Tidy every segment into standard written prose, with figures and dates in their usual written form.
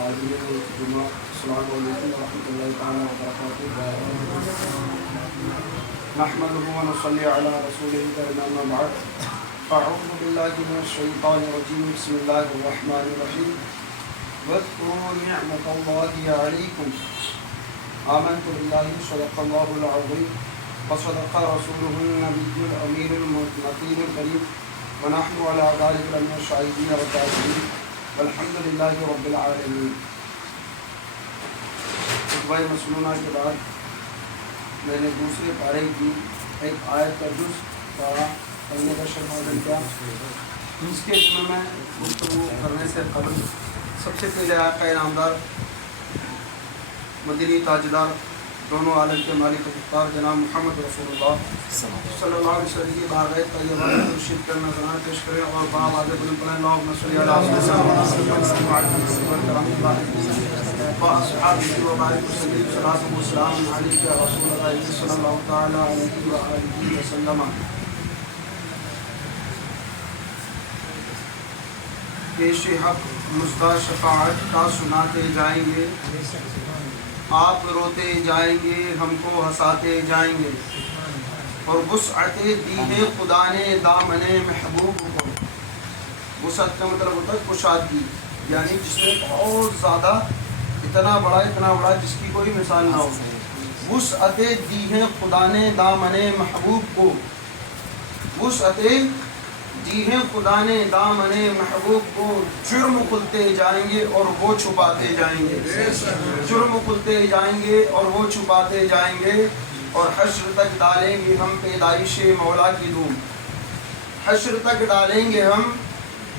حاضرین جمعہ السلام علیکم ورحمۃ اللہ تعالیٰ وبرکاتہ۔ نحمده ونصلي على رسوله الكريم أما بعد أعوذ بالله من الشيطان الرجيم بسم الله الرحمن الرحيم واذكروا نعمة الله عليكم آمنت بالله صدق الله العظيم وصدق رسوله النبي الأمين المتين الكريم ونحن على ذلك من الشاهدين والشاكرين والحمد لله رب العالمين۔ خطبہ مسنونہ کے بعد میں نے دوسرے پارے کی ایک آیت کا جز پڑھنے کا شرح کیا۔ اس کے ذمہ میں گفتگو کرنے سے قبل سب سے پہلے آقا انعامدار مدنی تاجدار دونوں عالم کے مالک مختار جناب محمد رسول اللہ صلی اللہ علیہ وسلم کی بارگاہ طیبہ میں درود کرنا ذرا پیش کریں اور باوجود بلند پڑھیں اللہم صلی علی سیدنا محمد واصحابہ وبارک وسلم صلاۃ و سلام علیک یا رسول اللہ صلی اللہ تعالی علیہ وآلہ وسلم۔ پیش حق مصدع شفاعت کا سناتے جائیں گے، آپ روتے جائیں گے، ہم کو ہنساتے جائیں گے، اور وسعت دی ہے خدا نے دامن محبوب کو۔ وسعت کا مطلب ہوتا ہے کشادگی، یعنی جس میں بہت زیادہ اتنا بڑا جس کی کوئی مثال نہ ہو۔ وسعت دی ہے خدا نے دامن محبوب کو، وسعت دی ہے خدا نے دامن محبوب کو، جرم کھلتے جائیں گے اور وہ چھپاتے جائیں گے، جرم کھلتے جائیں گے اور وہ چھپاتے جائیں گے، اور حشر تک ڈالیں گے ہم پیدائش مولا کی دھوم، حشر تک ڈالیں گے ہم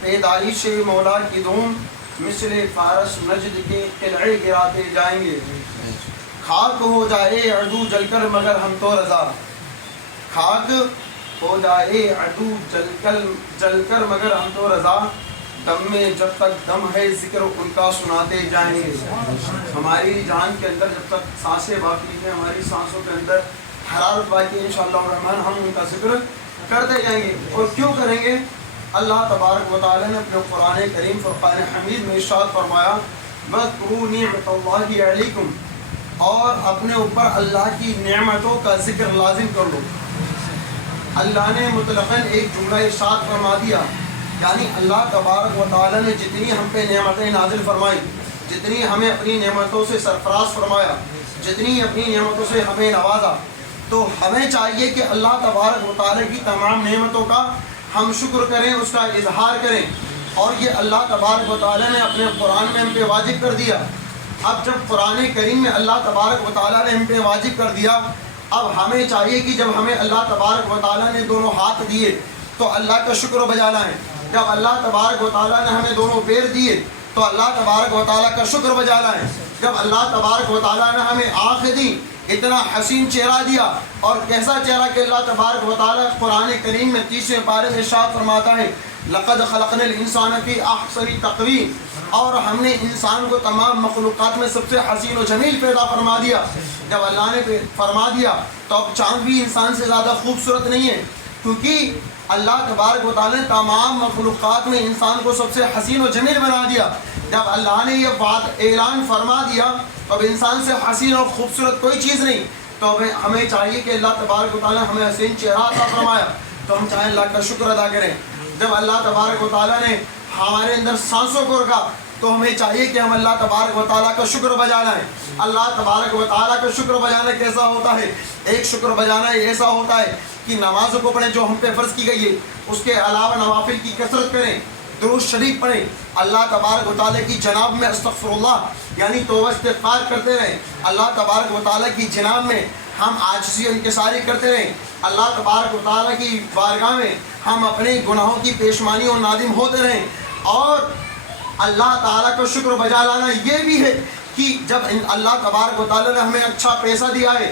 پیدائش مولا کی دھوم، مثل فارس نجد کے قلعے گراتے جائیں گے، خاک ہو جائے عدو جل کر مگر ہم تو رضا، خاک ہو جائے عدو جل کر مگر ہم تو رضا، دم میں جب تک دم ہے ذکر ان کا سناتے جائیں گے۔ ہماری جان کے اندر جب تک سانسیں باقی ہیں، ہماری سانسوں کے اندر حرارت باقی ہے، انشاءاللہ الرحمن ہم ان کا ذکر کرتے جائیں گے۔ اور کیوں کریں گے؟ اللہ تبارک و تعالی نے اپنے قرآن کریم فرقان حمید میں ارشاد فرمایا وَاذْكُرُوا نِعْمَةَ اللَّهِ عَلَيْكُمْ، اور اپنے اوپر اللہ کی نعمتوں کا ذکر لازم کر لو۔ اللہ نے مطلقاً ایک جملہ ارشاد فرما دیا، یعنی اللہ تبارک و تعالی نے جتنی ہم پہ نعمتیں نازل فرمائی، جتنی ہمیں اپنی نعمتوں سے سرفراز فرمایا، جتنی اپنی نعمتوں سے ہمیں نوازا، تو ہمیں چاہیے کہ اللہ تبارک و تعالی کی تمام نعمتوں کا ہم شکر کریں، اس کا اظہار کریں، اور یہ اللہ تبارک و تعالی نے اپنے قرآن میں ہم پہ واجب کر دیا۔ اب جب قرآن کریم میں اللہ تبارک و تعالی نے ہم پہ واجب کر دیا، اب ہمیں چاہیے کہ جب ہمیں اللہ تبارک و تعالیٰ نے دونوں ہاتھ دیے تو اللہ کا شکر بجا لائیں، جب اللہ تبارک و تعالیٰ نے ہمیں دونوں پیر دیے تو اللہ تبارک و تعالیٰ کا شکر بجا لائیں، جب اللہ تبارک و تعالیٰ نے ہمیں آنکھ دی، اتنا حسین چہرہ دیا، اور کیسا چہرہ کہ اللہ تبارک و تعالیٰ قرآن کریم میں 30ویں پارے میں ارشاد فرماتا ہے لَقَدْ خَلَقْنَا الْإِنسَانَ فِي أَحْسَنِ تَقْوِيمٍ، اور ہم نے انسان کو تمام مخلوقات میں سب سے حسین و جمیل پیدا فرما دیا۔ جب اللہ نے فرما دیا تو اب چاند بھی انسان سے زیادہ خوبصورت نہیں ہے، کیونکہ اللہ تبارک و تعالیٰ نے تمام مخلوقات میں انسان کو سب سے حسین و جمیل بنا دیا۔ جب اللہ نے یہ بات اعلان فرما دیا تو اب انسان سے حسین اور خوبصورت کوئی چیز نہیں، تو ہمیں چاہیے کہ اللہ تبارک و تعالیٰ نے ہمیں حسین چہرہ عطا فرمایا تو ہم چاہیں اللہ کا شکر ادا کریں۔ جب اللہ تبارک و تعالیٰ نے ہمارے اندر سانسوں کو رکھا تو ہمیں چاہیے کہ ہم اللہ تبارک و تعالیٰ کا شکر بجا لائیں۔ اللہ تبارک و تعالیٰ کا شکر بجانا کیسا ہوتا ہے؟ ایک شکر بجانا ایسا ہوتا ہے کہ نمازوں کو پڑھیں جو ہم پہ فرض کی گئی ہے، اس کے علاوہ نوافل کی کثرت کریں، درود شریف پڑھیں، اللہ تبارک و تعالیٰ کی جناب میں استغفر اللہ یعنی توبہ استغفار کرتے رہیں، اللہ تبارک و تعالیٰ کی جناب میں ہم عاجزی و انکساری کرتے رہیں، اللہ تبارک و تعالیٰ کی بارگاہ میں ہم اپنے گناہوں کی پیشمانی اور نادم ہوتے رہیں، اور اللہ تعالیٰ کا شکر بجا لانا یہ بھی ہے کہ جب اللہ تبارک و تعالیٰ نے ہمیں اچھا پیسہ دیا ہے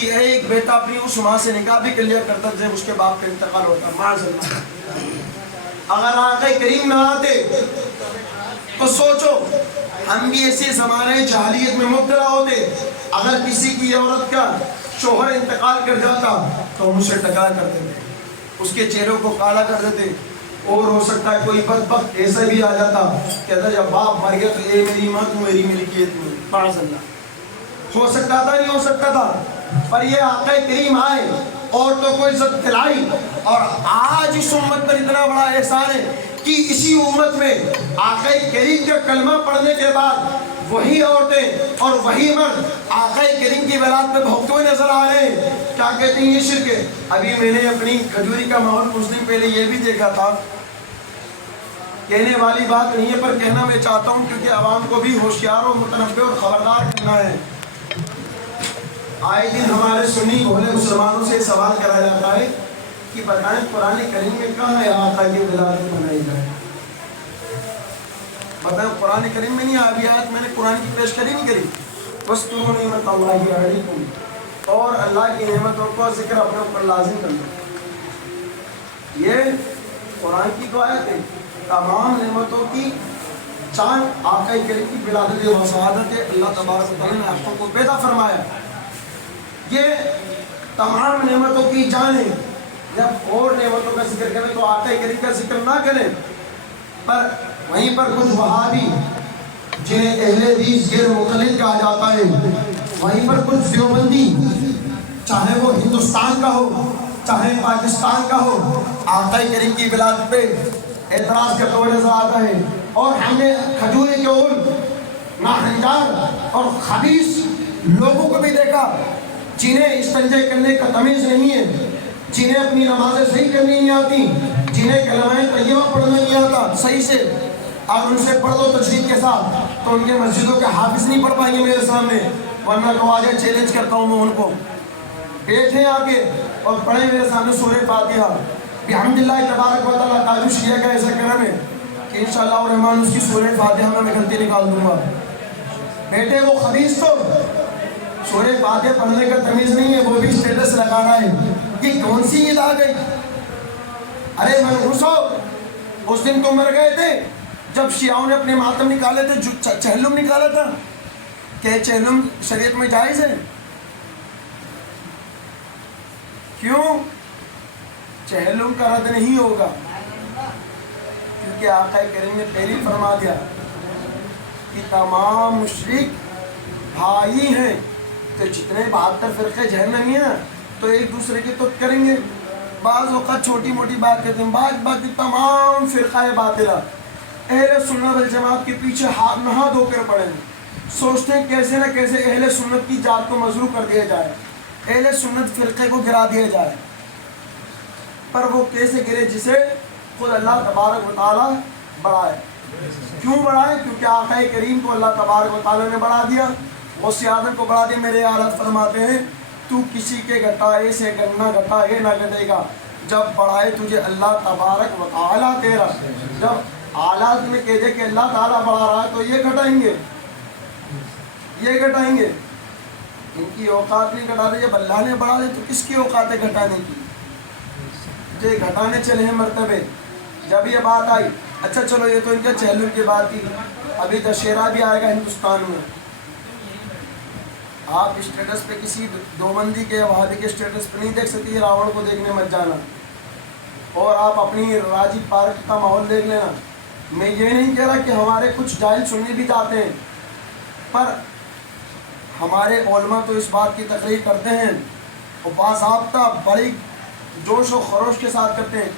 کہ ایک بیٹا اپنی اس ماں سے نکاح بھی کر لیا کرتا جب اس کے باپ کا انتقال ہوتا. معاذ اللہ. اگر آقا کریم نہ آتے تو سوچو ہم بھی ایسے زمانے جاہلیت میں مبتلا ہوتے. اگر کسی کی عورت کا شوہر انتقال کر جاتا تو ہم اسے ٹکا کر دیتے, اس کے چہروں کو کالا کر دیتے, اور ہو سکتا ہے کوئی بدبخت ایسا بھی آ جاتا کہتا جب باپ مر گیا تو اے میری ماں تو میری ملکیت میں. معاذ اللہ. ہو سکتا تھا نہیں ہو سکتا تھا, پر یہ آقا کریم آئے, عورتوں کو عزت دلائی. اور آج اس امت پر اتنا بڑا احسان ہے کہ اسی امت میں آقا کریم کا کلمہ پڑھنے کے بعد وہی عورتیں اور وہی مرد آقا کریم کی برات میں بھوکتے ہوئے نظر آ رہے ہیں. کیا کہتے ہیں یہ شرک ہے. ابھی میں نے اپنی کھجوری کا ماحول کچھ دن پہلے یہ بھی دیکھا تھا, کہنے والی بات نہیں ہے پر کہنا میں چاہتا ہوں کیونکہ عوام کو بھی ہوشیار اور متنبہ اور خبردار کرنا ہے. آئے دن ہمارے سنی بھولے مسلمانوں سے سوال کرا جاتا ہے کہ بتائیں قرآن کریم میں کہاں ہے آقا کی ولادت منائی جائے. بتائیں قرآن کریم میں نہیں ابھی آیت میں نے قرآن کی پیش کری نہیں کری. وَاذْكُرُوا نِعْمَتَ اللَّهِ عَلَيْكُمْ, اور اللہ کی نعمتوں کو ذکر اپنے اوپر لازم کرنا. یہ قرآن کی تو آیت ہے. تمام نعمتوں کی چاند آقا کریم کی ولادت و شہادت ہے. اللہ تبارک و تعالیٰ نے آپ کو پیدا فرمایا. یہ تمام نعمتوں کی جان ہے. جب اور نعمتوں کا ذکر کریں تو آقا کریم کا ذکر نہ کریں. پر وہیں پر کچھ وہابی جنہیں اہل حدیث غیر مقلد کہا جاتا ہے, وہیں پر کچھ دیوبندی چاہے وہ ہندوستان کا ہو چاہے پاکستان کا ہو آقا کریم کی ولادت پہ اعتراض کرتے ہوئے نظر آتا ہے. اور ہم نے کھجوری کے ان ناہنجار اور خبیث لوگوں کو بھی دیکھا جنہیں استنجا کرنے کا تمیز نہیں ہے, جنہیں اپنی نمازیں صحیح کرنی نہیں آتی, جنہیں کلمہ طیبہ پڑھنا نہیں آتا صحیح سے. آپ ان سے پڑھ دو تجوید کے ساتھ تو ان کے مسجدوں کے حافظ نہیں پڑھ پائیں گے میرے سامنے, ورنہ تو آج چیلنج کرتا ہوں میں ان کو, بیٹھیں آ کے اور پڑھیں میرے سامنے سورہ فاتحہ. بحمدللہ تبارک و تعالیٰ تعجب شیعہ کا ایسا کرم ہے کہ انشاءاللہ الرحمن اس کی سورہ فاتحہ میں غلطی نکال دوں گا. بیٹے وہ خبیث تو سورہ فاتحہ پڑھنے کا تمیز نہیں ہے, وہ بھی اسٹیٹس لگانا ہے. یہ کون سی عید آ گئی. ارے منحوس ہو, اس دن تو مر گئے تھے جب شیعوں نے اپنے ماتم نکالے تھے, چہلم نکالا تھا. کہ چہلم شریعت میں جائز ہے؟ کیوں؟ چہلم کا رد نہیں ہوگا کیونکہ آقا کریم نے پہلے فرما دیا کہ تمام مشرک بھائی ہیں. تو جتنے 72 فرقے جہنمی ہیں تو ایک دوسرے کی تو کریں گے. بعض اوقات چھوٹی موٹی بات کرتے ہیں, بعض باقی تمام فرقہ باطلہ اہل سنت والجماعت کے پیچھے ہاتھ نہا دھو کر پڑے ہیں. سوچتے ہیں کیسے نہ کیسے اہل سنت کی ذات کو مذروع کر دیا جائے, اہل سنت فرقے کو گرا دیا جائے. پر وہ کیسے گرے جسے خود اللہ تبارک و تعالیٰ بڑھائے. کیوں بڑھائے؟ کیونکہ آقا کریم کو اللہ تبارک و تعالیٰ نے بڑھا دیا, غوث اعظم کو بڑھا دیا. میرے حالت فرماتے ہیں تو کسی کے گھٹائے سے گنا گھٹائے نہ گھٹے گا جب بڑھائے تجھے اللہ تبارک و تعالیٰ تیرا. جب حالات میں کہہ دے کہ اللہ تعالیٰ بڑھا رہا ہے تو یہ گھٹائیں گے, یہ گھٹائیں گے. ان کی اوقات نہیں گھٹاتے. جب اللہ نے بڑھا دے تو کس کی اوقات ہے گھٹانے کی؟ جو گھٹانے چلے ہیں مرتبے. جب یہ بات آئی, اچھا چلو یہ تو ان کے چہلم کی بات تھی, ابھی دشہرا بھی آئے گا ہندوستان میں. آپ اسٹیٹس پہ کسی دیوبندی کے وہابی کے اسٹیٹس پہ نہیں دیکھ سکتے راوڑ کو دیکھنے مت جانا, اور آپ اپنی راجی پارک کا ماحول دیکھ لینا. میں یہ نہیں کہہ رہا کہ ہمارے کچھ جاہل سننے بھی جاتے ہیں, پر ہمارے علماء تو اس بات کی تقریر کرتے ہیں اور باضابطہ بڑی جوش و خروش کے ساتھ کرتے ہیں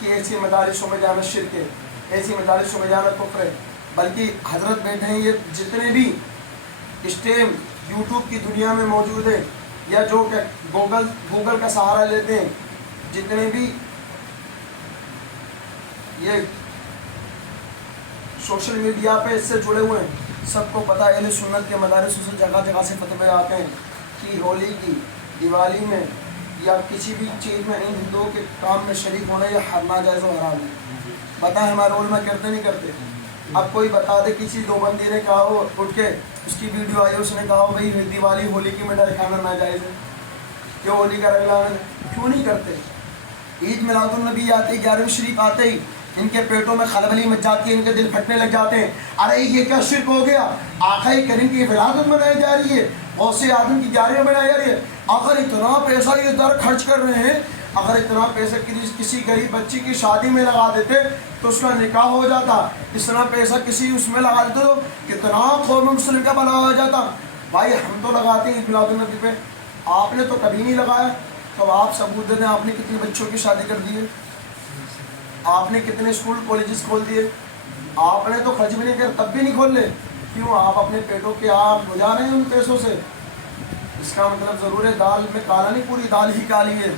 کہ ایسی مدارسوں میں جانا شرک ہے, ایسی مدارسوں میں جانا کفر ہے. بلکہ حضرت بیٹھے ہیں یہ جتنے بھی اسٹیم یوٹیوب کی دنیا میں موجود ہیں یا جو کہ گوگل کا سہارا لیتے ہیں, جتنے بھی یہ سوشل میڈیا پہ اس سے جڑے ہوئے ہیں, سب کو پتہ اہل سنت کے مدارسوں سے جگہ جگہ سے فتوے آتے ہیں کہ ہولی کی, دیوالی میں یا کسی بھی چیز میں ان ہندوؤں کے کام میں شریک ہونا یہ ناجائز و حرام ہے. بتائیں ہمارے علماء کرتے نہیں کرتے؟ اب کوئی بتا دے کسی دیوبندی نے کہا ہو اٹھ کے, اس کی ویڈیو آئی اس نے کہا ہو بھائی دیوالی ہولی کی مٹھائی کھانا ناجائز ہے. کہ ہولی کا رنگ لانا کیوں نہیں کرتے؟ عید میلاد النبی آتے 11ویں شریف آتے ہی ان کے پیٹوں میں خلبلی مچ جاتی ہے، ان کے دل پھٹنے لگ جاتے ہیں، ارے یہ کیا شرک ہو گیا، آقا کریم کی ولادت منائی جا رہی ہے، غوث اعظم کی جاریہ بنائی جا رہی ہے، اگر اتنا پیسہ یہ در خرچ کر رہے ہیں، اگر اتنا پیسہ کسی غریب بچی کی شادی میں لگا دیتے تو اس کا نکاح ہو جاتا، اتنا پیسہ کسی اس میں لگا دیتے تو کتنا قوم مسلم کا بھلا ہو جاتا۔ بھائی ہم تو لگاتے ہیں عید میلاد النبی پہ، آپ نے تو کبھی نہیں لگایا، تو آپ ثبوت دیں آپ نے کتنی بچوں کی شادی کر دی ہے، آپ نے کتنے اسکول کالجز کھول دیے، آپ نے تو خرچ بھی نہیں کیا تب بھی نہیں کھول لے، کیوں؟ آپ اپنے پیٹوں کے آپ گزار رہے ہیں ان پیسوں سے۔ اس کا مطلب ضرور ہے دال میں کالا نہیں، پوری دال ہی کالی ہے۔